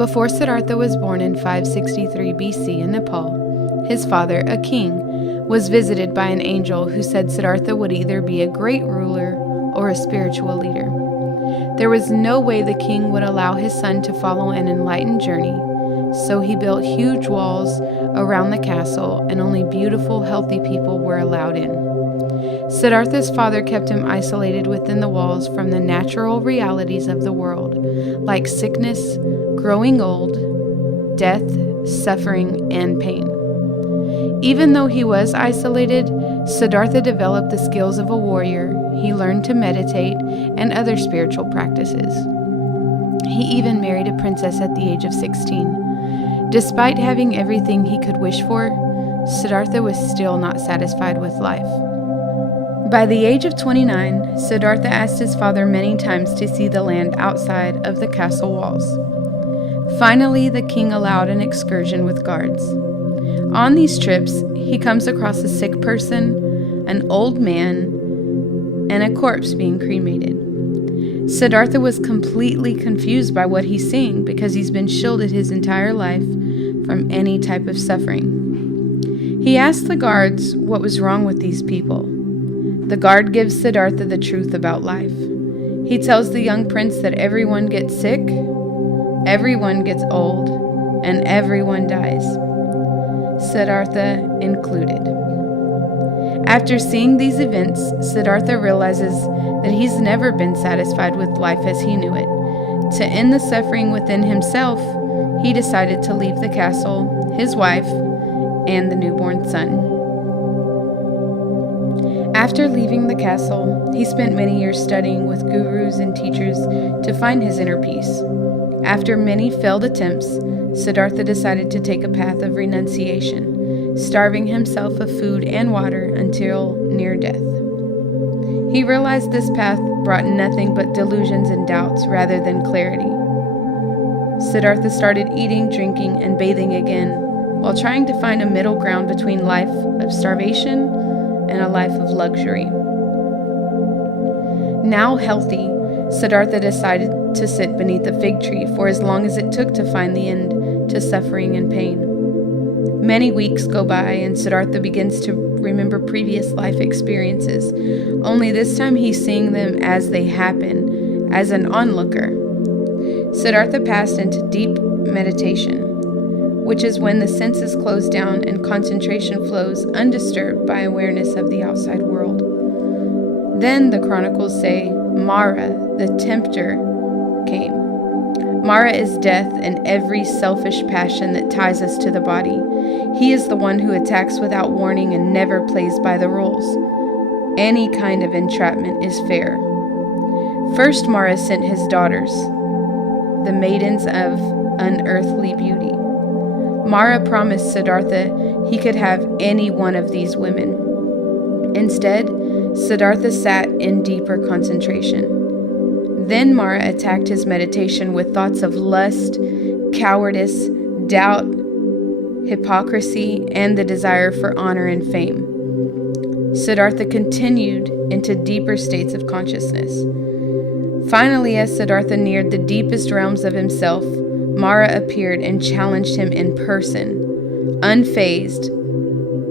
Before Siddhartha was born in 563 BC in Nepal, his father, a king, was visited by an angel who said Siddhartha would either be a great ruler or a spiritual leader. There was no way the king would allow his son to follow an enlightened journey, so he built huge walls around the castle, and only beautiful, healthy people were allowed in. Siddhartha's father kept him isolated within the walls from the natural realities of the world, like sickness, growing old, death, suffering, and pain. Even though he was isolated, Siddhartha developed the skills of a warrior. He learned to meditate and other spiritual practices. He even married a princess at the age of 16. Despite having everything he could wish for, Siddhartha was still not satisfied with life. By the age of 29, Siddhartha asked his father many times to see the land outside of the castle walls. Finally, the king allowed an excursion with guards. On these trips, he comes across a sick person, an old man, and a corpse being cremated. Siddhartha was completely confused by what he's seeing because he's been shielded his entire life from any type of suffering. He asked the guards what was wrong with these people. The guard gives Siddhartha the truth about life. He tells the young prince that everyone gets sick, everyone gets old, and everyone dies, Siddhartha included. After seeing these events, Siddhartha realizes that he's never been satisfied with life as he knew it. To end the suffering within himself, he decided to leave the castle, his wife, and the newborn son. After leaving the castle, he spent many years studying with gurus and teachers to find his inner peace. After many failed attempts, Siddhartha decided to take a path of renunciation, starving himself of food and water until near death. He realized this path brought nothing but delusions and doubts rather than clarity. Siddhartha started eating, drinking, and bathing again, while trying to find a middle ground between life of starvation and a life of luxury. Now healthy, Siddhartha decided to sit beneath a fig tree for as long as it took to find the end to suffering and pain. Many weeks go by and Siddhartha begins to remember previous life experiences, only this time he's seeing them as they happen, as an onlooker. Siddhartha passed into deep meditation, which is when the senses close down and concentration flows undisturbed by awareness of the outside world. Then, the chronicles say, Mara, the tempter, came. Mara is death and every selfish passion that ties us to the body. He is the one who attacks without warning and never plays by the rules. Any kind of entrapment is fair. First, Mara sent his daughters, the maidens of unearthly beauty. Mara promised Siddhartha he could have any one of these women. Instead, Siddhartha sat in deeper concentration. Then Mara attacked his meditation with thoughts of lust, cowardice, doubt, hypocrisy, and the desire for honor and fame. Siddhartha continued into deeper states of consciousness. Finally, as Siddhartha neared the deepest realms of himself, Mara appeared and challenged him in person. Unfazed,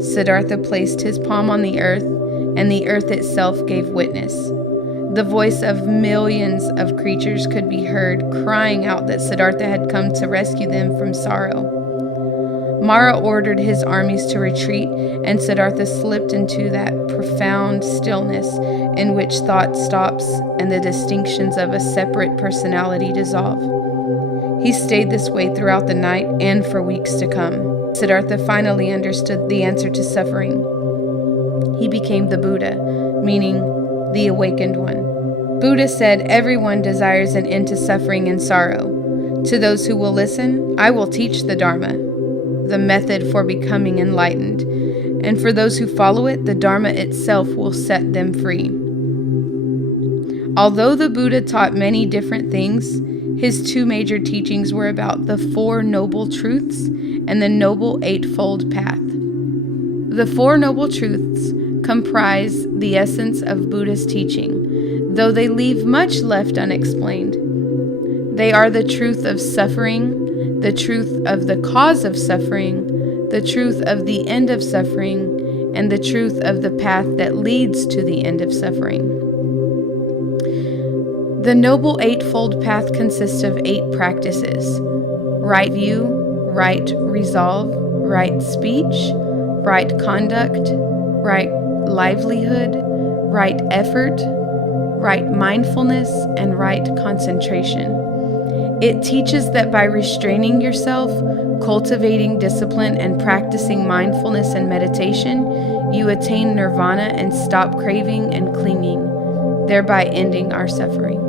Siddhartha placed his palm on the earth, and the earth itself gave witness. The voice of millions of creatures could be heard crying out that Siddhartha had come to rescue them from sorrow. Mara ordered his armies to retreat, and Siddhartha slipped into that profound stillness in which thought stops and the distinctions of a separate personality dissolve. He stayed this way throughout the night and for weeks to come. Siddhartha finally understood the answer to suffering. He became the Buddha, meaning the awakened one. Buddha said, everyone desires an end to suffering and sorrow. To those who will listen, I will teach the Dharma, the method for becoming enlightened. And for those who follow it, the Dharma itself will set them free. Although the Buddha taught many different things, his two major teachings were about the Four Noble Truths and the Noble Eightfold Path. The Four Noble Truths comprise the essence of Buddha's teaching, though they leave much left unexplained. They are the truth of suffering, the truth of the cause of suffering, the truth of the end of suffering, and the truth of the path that leads to the end of suffering. The Noble Eightfold Path consists of 8 practices: right view, right resolve, right speech, right conduct, right livelihood, right effort, right mindfulness, and right concentration. It teaches that by restraining yourself, cultivating discipline, and practicing mindfulness and meditation, you attain nirvana and stop craving and clinging, thereby ending our suffering.